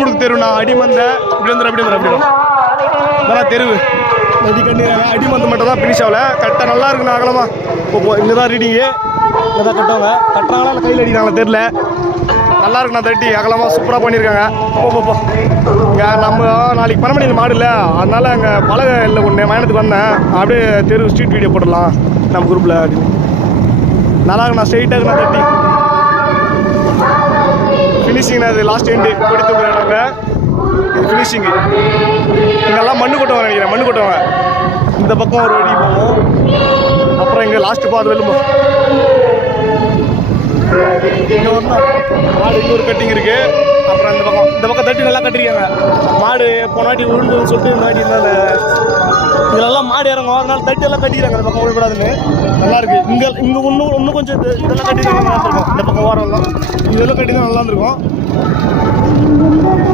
முடுக்கு தெருண்ணா அடிமந்த இப்படி வந்துடும் அப்படி வந்துடும் அப்படி வரும் தெருவு அடி கண்டிக்கிறாங்க அடிமந்து மட்டும் தான் ஃபினிஷ் ஆகல. கரெக்டாக நல்லா இருக்குண்ணா அகலமா. இப்போ இங்கே தான் ரீடிங்கு இங்கே தான் கட்டுவாங்க. கட்டுறாங்களா இல்லை கையில் அடிக்கிறாங்களா தெரில நல்லா இருக்குண்ணா தட்டி. அகலமாக சூப்பராக பண்ணியிருக்காங்க ஓ இங்கே நம்ம நாளைக்கு பணமணியில் மாடு இல்லை. அதனால் அங்கே பழக இல்லை ஒன்று மயணத்துக்கு வந்தேன். அப்படியே தெரு ஸ்ட்ரீட் வீடியோ போடலாம் நம்ம குரூப்பில் அப்படின்னு. நல்லா இருக்குண்ணா ஸ்ட்ரெயிட்டாக இருக்குண்ணா தட்டி. ஃபினிஷிங் அது லாஸ்ட் எண்டு கொடுத்து நம்ம இது ஃபினிஷிங்கு இங்கெல்லாம் மண்ணு கொட்டவன் நினைக்கிறேன் மண்ணு கொட்டவங்க. இந்த பக்கம் ஒரு வழி போவோம் அப்புறம் இங்கே லாஸ்ட்டு பார்த்து வெல்லுமோ இங்கே வந்தோம் மாடு இங்கே ஒரு கட்டிங் இருக்குது அப்புறம் இந்த பக்கம் இந்த பக்கம் தட்டி நல்லா கட்டிருக்காங்க. மாடு போனாட்டி உருண்டுன்னு சொல்லிட்டு இந்த வாட்டி இருந்தால் இதெல்லாம் மாடு இறங்கும். அதனால தட்டி எல்லாம் கட்டிக்கிறாங்க இந்த பக்கம் விடக்கூடாதுன்னு நல்லா இருக்கு. இங்க இங்க இன்னும் இன்னும் கொஞ்சம் இது- இதெல்லாம் கட்டி நல்லா இருந்திருக்கும் இந்த பக்கம் ஓரம்லாம். இதெல்லாம் கட்டி தான் நல்லா இருந்திருக்கும். Thank you.